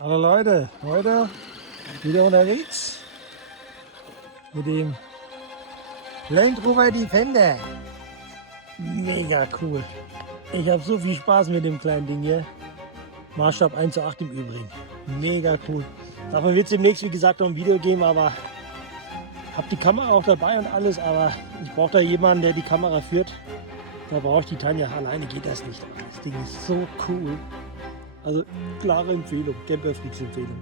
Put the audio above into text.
Hallo Leute, heute wieder unterwegs mit dem Land Rover Defender. Mega cool. Ich habe so viel Spaß mit dem kleinen Ding hier. Maßstab 1:8 im Übrigen. Mega cool. Davon wird es demnächst, wie gesagt, noch ein Video geben, aber habe die Kamera auch dabei und alles, aber ich brauche da jemanden, der die Kamera führt. Da brauche ich die Tanja. Alleine geht das nicht. Aber das Ding ist so cool. Also klare Empfehlung, Camperfreaks Empfehlung.